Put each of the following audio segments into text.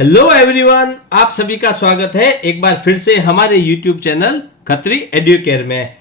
Hello everyone, आप सभी का स्वागत है एक बार फिर से हमारे यूट्यूब चैनल खत्री एडुकेयर में।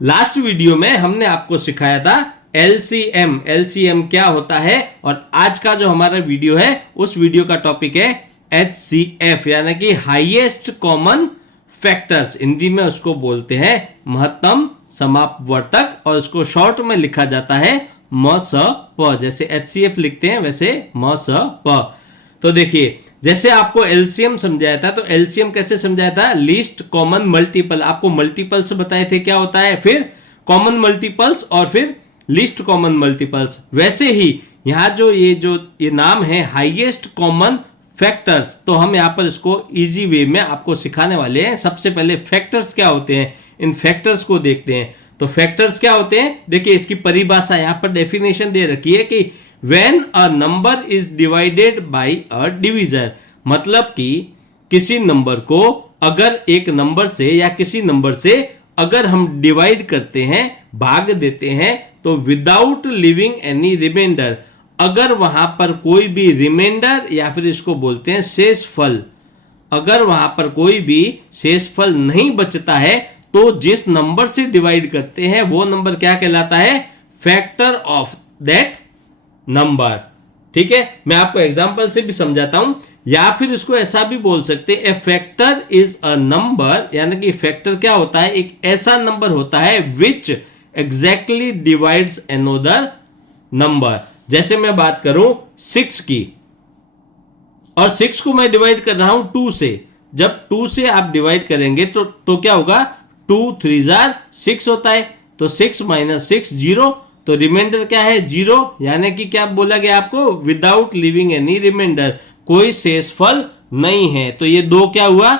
लास्ट वीडियो में हमने आपको सिखाया था एलसीएम क्या होता है, और आज का जो हमारा वीडियो है उस वीडियो का टॉपिक है एचसीएफ यानी कि हाईएस्ट कॉमन फैक्टर्स। हिंदी में उसको बोलते हैं महत्तम समापवर्तक, और उसको शॉर्ट में लिखा जाता है मसप। जैसे एचसीएफ लिखते हैं वैसे मसप। तो देखिए, जैसे आपको एलसीएम समझाया था, तो एलसीएम कैसे समझाया था? Least common multiple. आपको मल्टीपल्स बताए थे क्या होता है, फिर कॉमन मल्टीपल्स और फिर लीस्ट कॉमन मल्टीपल्स। वैसे ही यहां जो ये नाम है हाईएस्ट कॉमन फैक्टर्स, तो हम यहां पर इसको इजी वे में आपको सिखाने वाले हैं। सबसे पहले फैक्टर्स क्या होते हैं, इन फैक्टर्स को देखते हैं। तो फैक्टर्स क्या होते हैं, देखिए इसकी परिभाषा यहां पर डेफिनेशन दे रखी है कि when a number is divided by a divisor, मतलब कि किसी नंबर को अगर एक नंबर से या किसी नंबर से अगर हम डिवाइड करते हैं, भाग देते हैं, तो विदाउट लिविंग एनी रिमाइंडर, अगर वहां पर कोई भी रिमाइंडर या फिर इसको बोलते हैं शेषफल, अगर वहां पर कोई भी शेषफल नहीं बचता है, तो जिस नंबर से डिवाइड करते हैं वो नंबर क्या कहलाता है? Factor of that number. ठीक है, मैं आपको एग्जांपल से भी समझाता हूं, या फिर इसको ऐसा भी बोल सकते हैं, ए फैक्टर इज अ नंबर, यानी कि फैक्टर क्या होता है? एक ऐसा नंबर होता है विच एग्जैक्टली डिवाइड्स अनदर नंबर। जैसे मैं बात करूं 6 की, और 6 को मैं डिवाइड कर रहा हूं 2 से। जब 2 से आप डिवाइड करेंगे तो क्या होगा? 2 3 6 होता है, तो 6 - 6 0, तो रिमाइंडर क्या है? 0, यानी कि क्या बोला गया आपको? विदाउट लिविंग एनी रिमाइंडर, कोई शेषफल नहीं है। तो ये 2 क्या हुआ?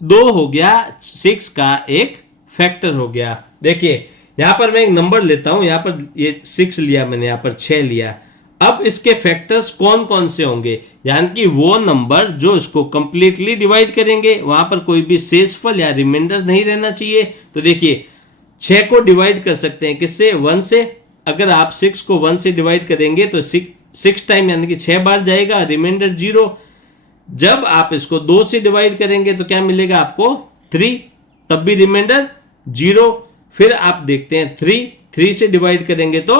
2 हो गया, 6 का एक फैक्टर हो गया। देखिए यहां पर मैं एक नंबर लेता हूं, यहां पर ये 6 लिया मैंने, यहां पर 6 लिया। अब इसके फैक्टर्स कौन कौन से होंगे? यानी कि वो नंबर जो इसको कंप्लीटली डिवाइड करेंगे, वहां पर कोई भी शेषफल या रिमाइंडर नहीं रहना चाहिए। तो देखिए 6 को डिवाइड कर सकते हैं किससे? 1 से। अगर आप 6 को 1 से डिवाइड करेंगे तो 6 टाइम यानी कि 6 बार जाएगा, रिमाइंडर 0। जब आप इसको 2 से डिवाइड करेंगे तो क्या मिलेगा आपको? 3, तब भी रिमाइंडर 0। फिर आप देखते हैं 3 से डिवाइड करेंगे तो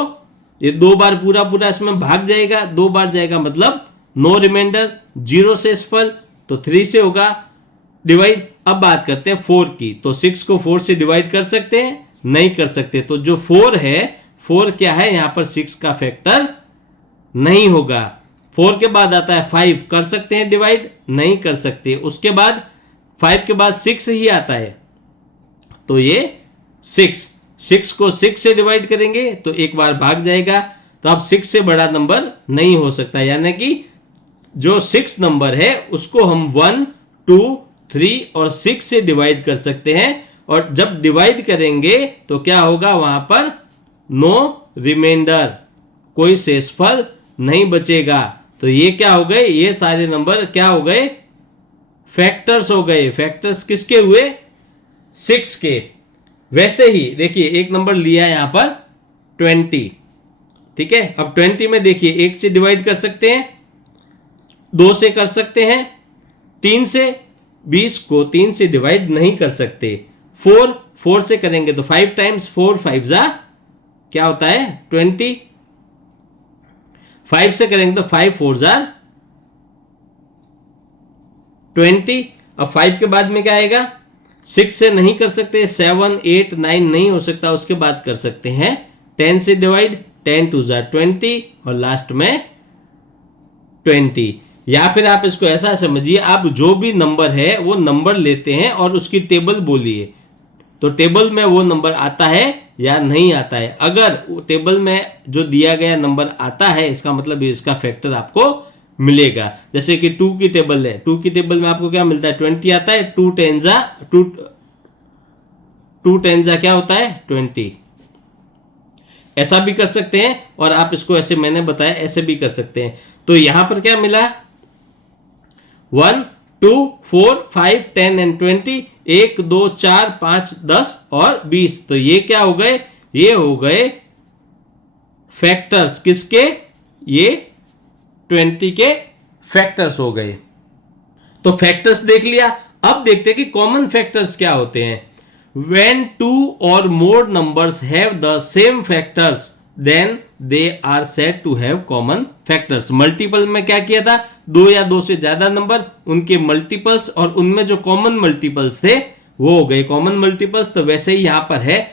ये 2 बार पूरा इसमें भाग जाएगा, 2 बार जाएगा मतलब नो रिमाइंडर, 0 शेषफल, तो 3 से होगा डिवाइड। अब बात करते हैं 4 की, तो 6 को 4 से डिवाइड कर सकते हैं? नहीं कर सकते। तो जो 4 है, 4 क्या है? यहां पर 6 का फैक्टर नहीं होगा। 4 के बाद आता है 5, कर सकते हैं डिवाइड? नहीं कर सकते। उसके बाद 5 के बाद 6 ही आता है, तो ये 6 को 6 से डिवाइड करेंगे तो एक बार भाग जाएगा, तो अब 6 से बड़ा नंबर नहीं हो सकता। यानी कि जो 6 नंबर है उसको हम 1 2 3 और 6 से डिवाइड कर सकते हैं, और जब डिवाइड करेंगे तो क्या होगा? वहां पर नो रिमाइंडर, कोई शेषफल नहीं बचेगा। तो ये क्या हो गए? ये सारे नंबर क्या हो गए? फैक्टर्स हो गए। फैक्टर्स किसके हुए? 6 के। वैसे ही देखिए एक नंबर लिया यहां पर 20। ठीक है, अब 20 में देखिए 1 से डिवाइड कर सकते हैं, 2 से कर सकते हैं, 3 से। 20 को 3 से डिवाइड नहीं कर सकते। 4 से करेंगे तो 5 टाइम्स 4 5 क्या होता है? 20। 5 से करेंगे तो 5 4 20। अब 5 के बाद में क्या आएगा? 6 से नहीं कर सकते, 7 8 9 नहीं हो सकता। उसके बाद कर सकते हैं 10 से डिवाइड, 10 2 20, और लास्ट में 20। या फिर आप इसको ऐसा समझिए, आप जो भी नंबर है वो नंबर लेते हैं और उसकी टेबल बोलिए, तो टेबल में वो नंबर आता है या नहीं आता है। अगर टेबल में जो दिया गया नंबर आता है, इसका मतलब इसका फैक्टर आपको मिलेगा। जैसे कि 2 की टेबल है, 2 की टेबल में आपको क्या मिलता है? 20 आता है। 2 10 क्या होता है? 20। ऐसा भी कर सकते हैं, और आप इसको ऐसे मैंने बताया ऐसे भी कर सकते हैं। तो यहां पर क्या मिला? 1 2 4 5 10 एंड 20, 1 2 4 5 10 और 20। तो ये क्या हो गए? ये हो गए फैक्टर्स किसके? ये 20 के फैक्टर्स हो गए। तो फैक्टर्स देख लिया। अब देखते हैं कि कॉमन फैक्टर्स क्या होते हैं। When two or more numbers have the same factors, then they are said to have common factors. Multiple में क्या किया था, दो या दो से ज्यादा नंबर, उनके मल्टीपल्स और उनमें जो कॉमन मल्टीपल्स थे वो हो गए कॉमन मल्टीपल्स। तो वैसे ही यहां पर है,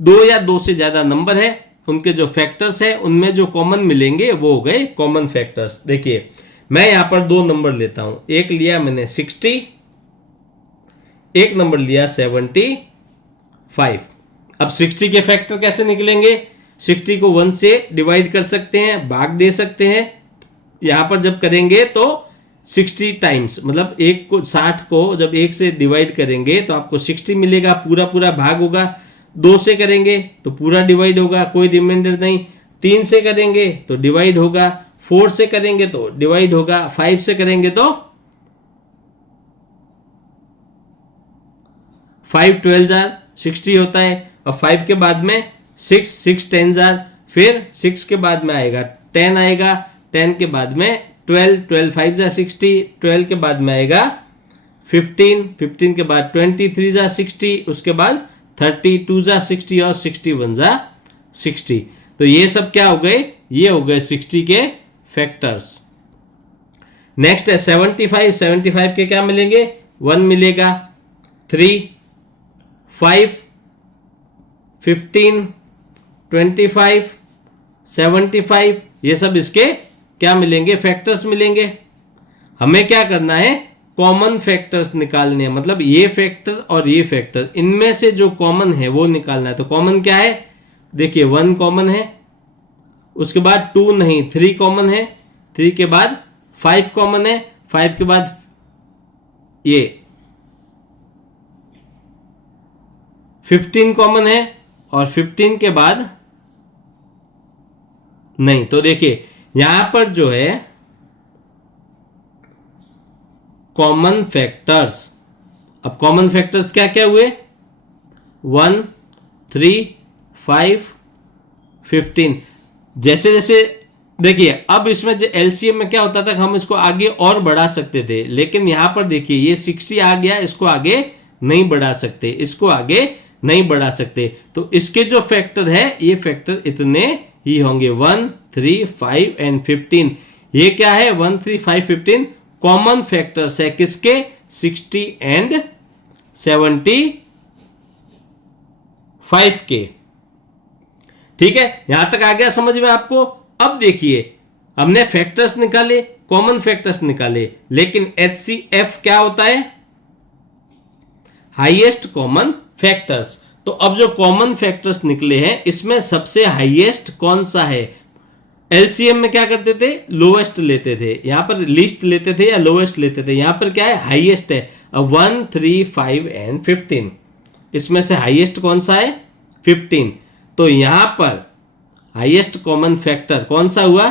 दो या दो से ज्यादा नंबर है, उनके जो फैक्टर्स है उनमें जो कॉमन मिलेंगे वो हो गए कॉमन फैक्टर्स। देखिए मैं यहां पर दो नंबर लेता हूं, एक लिया मैंने 60, एक नंबर लिया 75। अब 60 के फैक्टर कैसे निकलेंगे, 60 को 1 से डिवाइड कर सकते हैं, भाग दे सकते हैं। यहां पर जब करेंगे तो 60 टाइम्स, मतलब 60 को जब 1 से डिवाइड करेंगे तो आपको 60 मिलेगा, पूरा पूरा भाग होगा। 2 से करेंगे तो पूरा डिवाइड होगा, कोई रिमाइंडर नहीं। 3 से करेंगे तो डिवाइड होगा, 4 से करेंगे तो डिवाइड होगा, 5 से करेंगे तो 5 12 जार 60 होता है। और 5 के बाद में 6 10 जार, फिर 6 के बाद में आएगा 10 आएगा, 10 के बाद में 12 5 जार 60, 12 के बाद में आएगा 15 के बाद 23 जार 60, उसके बाद 32 जार 60 और 61 जार 60। तो ये सब क्या हो गए, ये हो गए 60 के फैक्टर्स। नेक्स्ट है 75 के क्या मिलेंगे, 1 मिलेगा, 3 5 15 25 75, ये सब इसके क्या मिलेंगे, फैक्टर्स मिलेंगे। हमें क्या करना है, कॉमन फैक्टर्स निकालने हैं, मतलब ये फैक्टर और ये फैक्टर, इनमें से जो कॉमन है वो निकालना है। तो कॉमन क्या है, देखिए 1 कॉमन है, उसके बाद 2 नहीं 3 कॉमन है, 3 के बाद 5 कॉमन है, 5 के बाद ये 15 कॉमन है, और 15 के बाद नहीं। तो देखिए यहां पर जो है कॉमन फैक्टर्स, अब कॉमन फैक्टर्स क्या क्या हुए, 1 3 5 15। जैसे जैसे देखिए अब इसमें जो एलसीएम में क्या होता था, हम इसको आगे और बढ़ा सकते थे, लेकिन यहां पर देखिए ये 60 आ गया, इसको आगे नहीं बढ़ा सकते, इसको आगे नहीं बढ़ा सकते। तो इसके जो फैक्टर है ये फैक्टर इतने ही होंगे, 1 3 5 एंड 15। ये क्या है, 1 3 5 15 कॉमन फैक्टर्स है किसके, 60 एंड 75 के। ठीक है, यहां तक आ गया समझ में आपको। अब देखिए हमने फैक्टर्स निकाले, कॉमन फैक्टर्स निकाले, लेकिन HCF क्या होता है, हाईएस्ट कॉमन फैक्टर्स। तो अब जो कॉमन फैक्टर्स निकले हैं इसमें सबसे हाईएस्ट कौन सा है। एलसीएम में क्या करते थे, लोएस्ट लेते थे, यहां पर लीस्ट लेते थे या लोएस्ट लेते थे, यहां पर क्या है, हाईएस्ट है। अब 1 3 5 एंड 15, इसमें से हाईएस्ट कौन सा है, 15। तो यहां पर हाईएस्ट कॉमन फैक्टर कौन सा हुआ,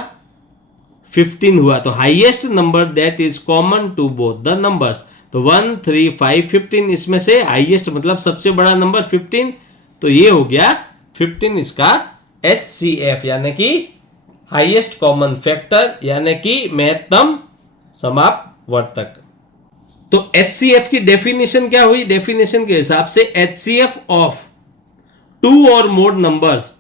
15 हुआ। तो highest number that is common to both the numbers. तो 1 3 5 15, इसमें से हाईएस्ट मतलब सबसे बड़ा नंबर 15, तो ये हो गया 15 इसका HCF, यानी कि हाईएस्ट कॉमन फैक्टर, यानी कि महत्तम समापवर्तक। तो HCF की डेफिनेशन क्या हुई, डेफिनेशन के हिसाब से HCF ऑफ 2 और मोर numbers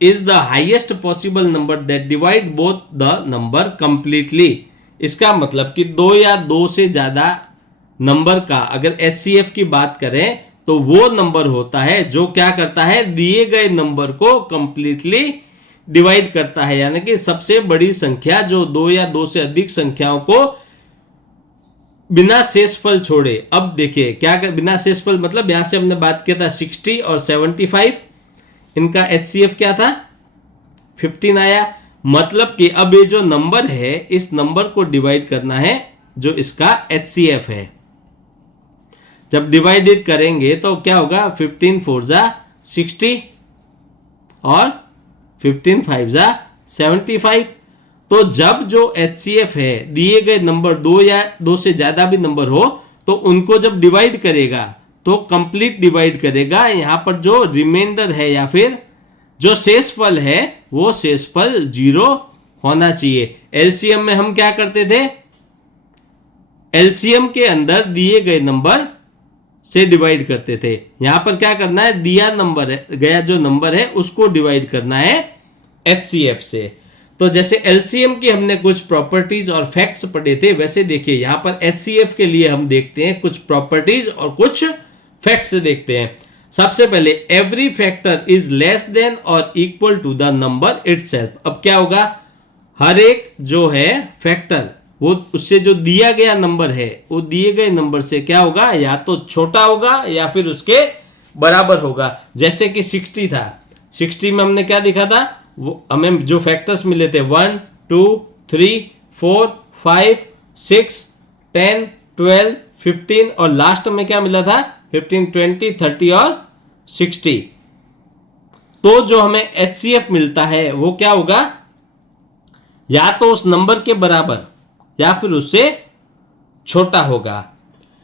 is the highest possible number that divide both the number completely. इसका मतलब कि 2 या 2 से ज्यादा नंबर का अगर HCF की बात करें तो वो नंबर होता है जो क्या करता है, दिए गए नंबर को कंप्लीटली डिवाइड करता है, यानी कि सबसे बड़ी संख्या जो 2 या 2 से अधिक संख्याओं को बिना शेषफल छोड़े। अब देखिए क्या कर, बिना शेषफल मतलब यहां से हमने बात किया था 60 और 75, इनका HCF क्या था, 15 आया। मतलब कि अब ये जो नंबर है इस नंबर को डिवाइड करना है जो इसका HCF है। जब डिवाइडेड करेंगे तो क्या होगा, 15 4 जा 60 और 15 5 जा 75। तो जब जो HCF है, दिए गए नंबर 2 या 2 से ज्यादा भी नंबर हो तो उनको जब डिवाइड करेगा तो कंप्लीट डिवाइड करेगा। यहां पर जो रिमाइंडर है या फिर जो शेषफल है वो शेषफल 0 होना चाहिए। एलसीएम में हम क्या करते थे, एलसीएम के अंदर दिए गए नंबर से डिवाइड करते थे। यहां पर क्या करना है, दिया नंबर है, गया जो नंबर है उसको डिवाइड करना है एचसीएफ से। तो जैसे एलसीएम की हमने कुछ प्रॉपर्टीज और फैक्ट्स पढ़े थे, वैसे देखिए यहां पर एचसीएफ के लिए हम देखते हैं कुछ प्रॉपर्टीज और कुछ फैक्ट्स देखते हैं। सबसे पहले every factor is less than और equal to the number itself. अब क्या होगा, हर एक जो है फैक्टर वो उससे जो दिया गया नंबर है वो दिए गए नंबर से क्या होगा, या तो छोटा होगा या फिर उसके बराबर होगा। जैसे कि 60 था, 60 में हमने क्या देखा था, वो हमें जो फैक्टर्स मिले थे 1 2 3 4 5 6 10 12 15 और लास्ट में क्या मिला था 15 20 30 और 60। तो जो हमें एचसीएफ मिलता है वो क्या होगा, या तो उस नंबर के बराबर या फिर उससे छोटा होगा।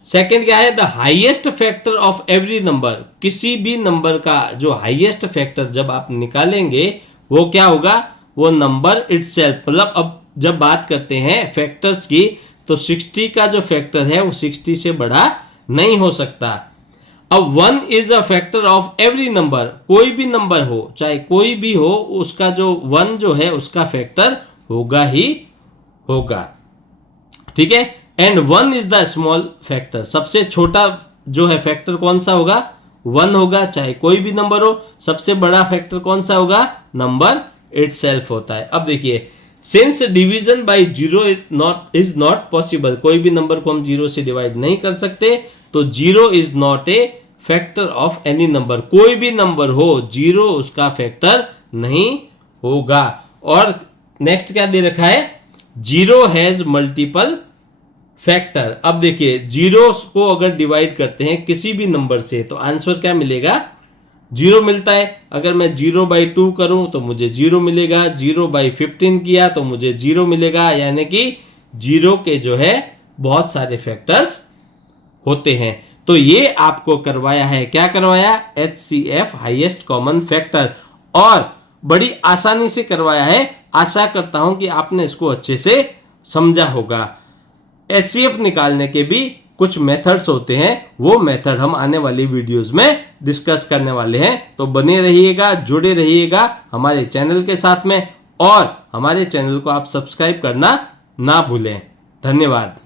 सेकंड क्या है, the highest factor of every number. किसी भी नंबर का जो हाईएस्ट फैक्टर जब आप निकालेंगे वो क्या होगा, वो नंबर इटसेल्फ। मतलब अब जब बात करते हैं फैक्टर्स की तो 60 का जो फैक्टर है वो 60 से बड़ा नहीं हो सकता। अब 1 is a factor of every number. कोई भी नंबर हो, चाहे कोई भी हो, उसका जो 1 जो है उसका फैक्टर होगा ही होगा, ठीक है। And 1 is the small factor. सबसे छोटा जो है फैक्टर कौन सा होगा, 1 होगा, चाहे कोई भी नंबर हो। सबसे बड़ा फैक्टर कौन सा होगा, नंबर इटसेल्फ होता है। अब देखिए, since division by zero is not possible, कोई भी नंबर को हम जीरो से डिवाइड नहीं कर सकते, तो zero is not a factor of any number. कोई भी नंबर हो, जीरो उसका फैक्टर नहीं होगा। और नेक्स्ट क्या दे रखा है, जीरो हैज मल्टीपल फैक्टर। अब देखिए, जीरो को अगर डिवाइड करते हैं किसी भी नंबर से तो आंसर क्या मिलेगा, जीरो मिलता है। अगर मैं 0/2 करूं तो मुझे 0 मिलेगा, 0/15 किया तो मुझे 0 मिलेगा। यानी कि जीरो के जो है बहुत सारे फैक्टर्स होते हैं। तो ये आपको करवाया है, क्या करवाया, एचसीएफ हाईएस्ट कॉमन फैक्टर, और बड़ी आसानी से करवाया है। आशा करता हूं कि आपने इसको अच्छे से समझा होगा। एचसीएफ निकालने के भी कुछ मेथड्स होते हैं, वो मेथड हम आने वाली वीडियोस में डिस्कस करने वाले हैं। तो बने रहिएगा, जुड़े रहिएगा हमारे चैनल के साथ में, और हमारे चैनल को आप सब्सक्राइब करना ना भूलें। धन्यवाद।